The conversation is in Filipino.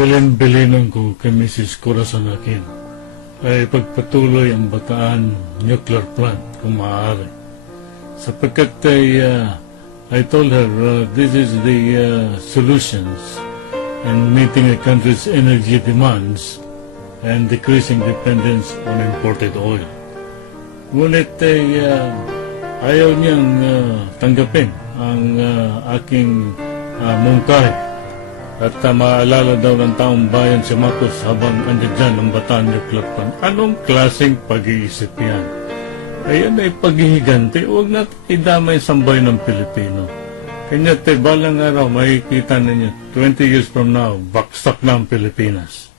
bilin-bilinan ko kay Mrs. Corazon Aquino ay pagpatuloy ang Bataan nuclear plant kung maaari. Sapagkat I told her this is the solutions in meeting a country's energy demands and decreasing dependence on imported oil. Ngunit ayaw niyang tanggapin ang aking mungkahi. At maalala daw ng taong bayan si Marcos habang andyan ang Bataan nuclear plant. Anong klaseng pag-iisip yan? Ayan ay paghihiganti. Huwag natin idamay sambay ng Pilipino. Kanya balang araw makikita ninyo 20 years from now, baksak na ang Pilipinas.